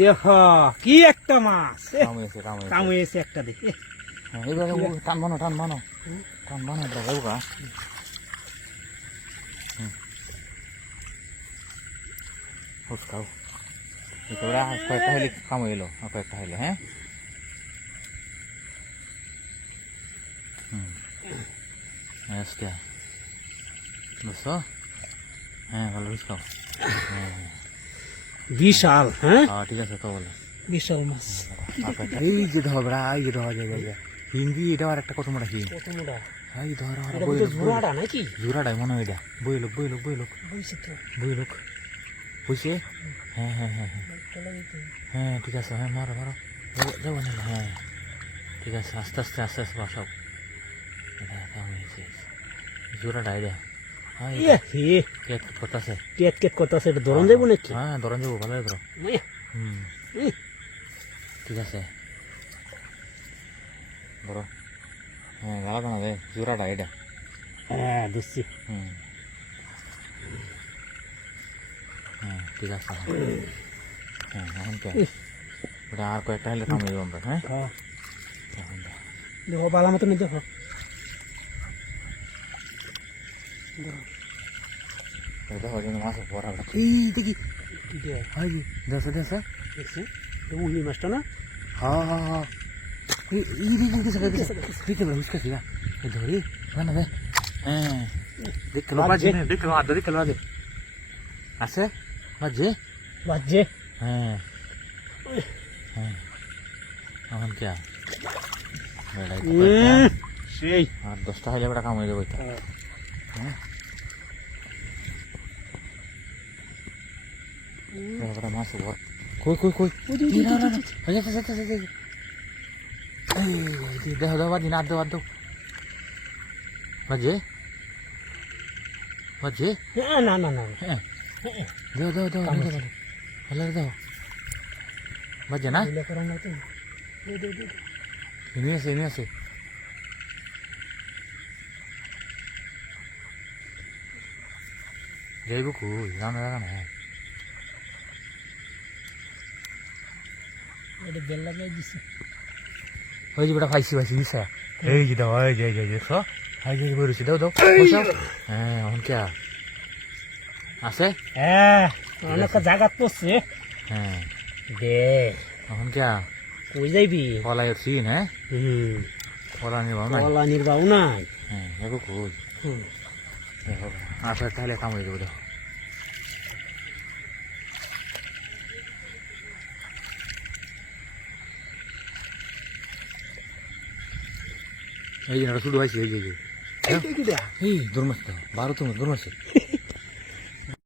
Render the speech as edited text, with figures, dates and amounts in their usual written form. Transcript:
দেখো কি একটা মাছ কাম হয়েছে একটা দেখে টান বানো যাবো গা খাও ওরা কয়েকটা হলে কাম হইলো কয়েকটা হইলো হ্যাঁ আজকে বুঝছো হ্যাঁ ভালো বুঝছো বিশাল হ্যাঁ ঠিক আছে তো বলো বিশাল মাছ এই যে ধরা এই যে ধরা যায় হিন্দি এটা আর একটা কত মোটা হিং এই ধরা জোড়াটা নাকি জোড়াটাই মনে হয় এটা বইলোক বুঝছে হ্যাঁ হ্যাঁ ঠিক আছে হ্যাঁ মারো যাবো না হ্যাঁ ঠিক আছে আস্তে আস্তে বসাও জোড়াটা এটা করতেছে ধরন যাবো নাকি হ্যাঁ ধরন যাবো ভালো ধরো ঠিক আছে বড় হ্যাঁ গালা না দে জোড়াটা এটা হ্যাঁ দিচ্ছি হ্যাঁ ঠিক আছে হ্যাঁ এখন কে ওটা আর কয়েকটা হলে কাম হইব আমরা হ্যাঁ দেখো বালা মতো দেখো মাছ বড় এই দেখি দেখো দেখছি উলি মাছটা না হ্যাঁ ধরি না দে হ্যাঁ দেখলো আছে বাজে হ্যাঁ এখন কে সেই আর 10টা হইলে বেটা কাম হয়ে যাবে হ্যাঁ মাছ কই দেখো দাও বাজি না দাও বাজে না দাও ভালো দাও বাজে না এনে আছে যাইব কই জানা না বেল লাগাই দিছে ওই যে বেটা পাইছি দিছে এই যে দাও এই যে দেখো এই যে বইছি দাও হ্যাঁ এখন কে আছে হ্যাঁ অনেক জায়গা পড়ছে হ্যাঁ দে এখন কে কই যাইবি কলাই সিন হ্যাঁ কলা নির্বাহ নাই হ্যাঁ যাবো কই দেখো আসলে তাহলে কাম হয়ে যাবো দেখো এই যে শুরু হয়েছে এই দৌড় মারছে 12 তো দৌড় মারছে